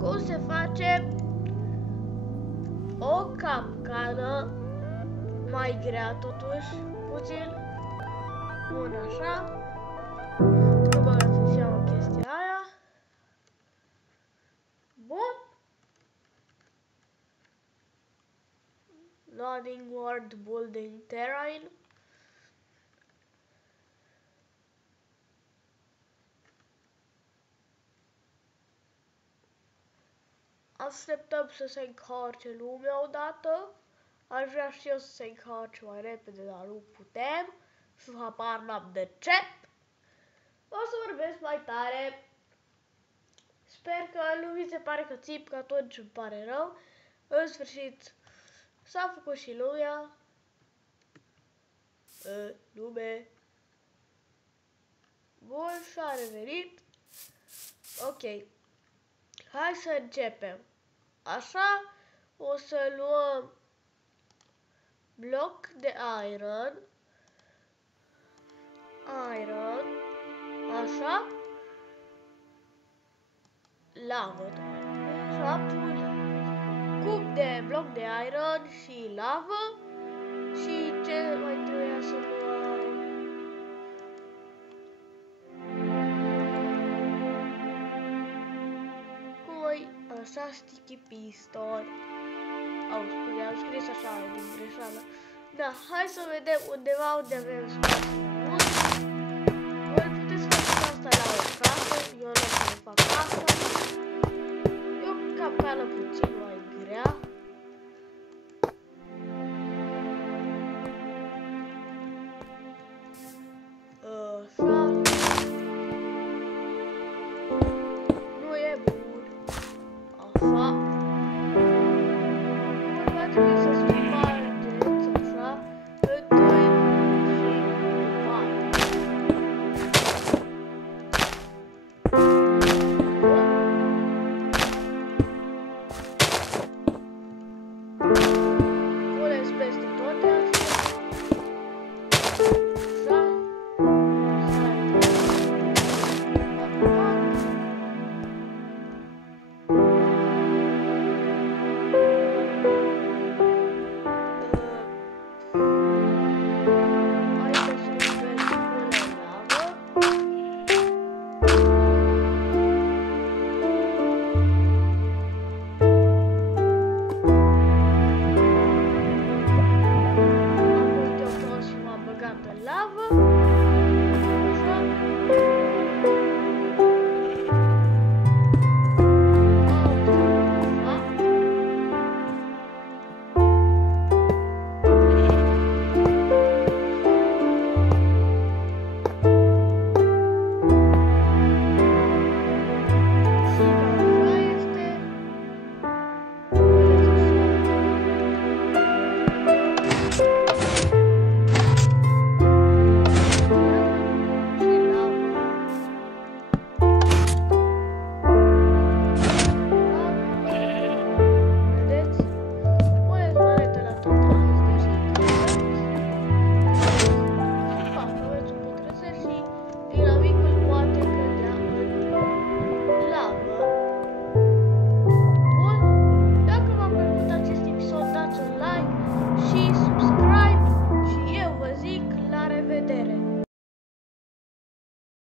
cum se face o capcană mai grea totuși, puțin, bun așa, nu băgați în seama chestia aia, bun, loading world building terrain, așteptăm să se încarce lumea odată. Aș vrea și eu să se încarce mai repede, dar nu putem. Și habar n-am de ce. O să vorbesc mai tare. Sper că nu vi se pare că țip, că atunci îmi pare rău. În sfârșit, s-a făcut și lumea. Lume. Bun, și-a revenit. Ok. Hai să începem. Așa, o să luăm bloc de iron, așa, lavă, așa, pun cub de bloc de iron și lavă și ce mai trebuia să luăm? Coi, așa, sticky piston. Au, scuze, am scris așa din greșeală. Da, hai să vedem undeva unde avem spațiu mult. Voi puteți face asta la o casă, eu nu o să fac asta. E o capcană puțin mai grea. Așa. Nu e bun. Așa. Dați un like și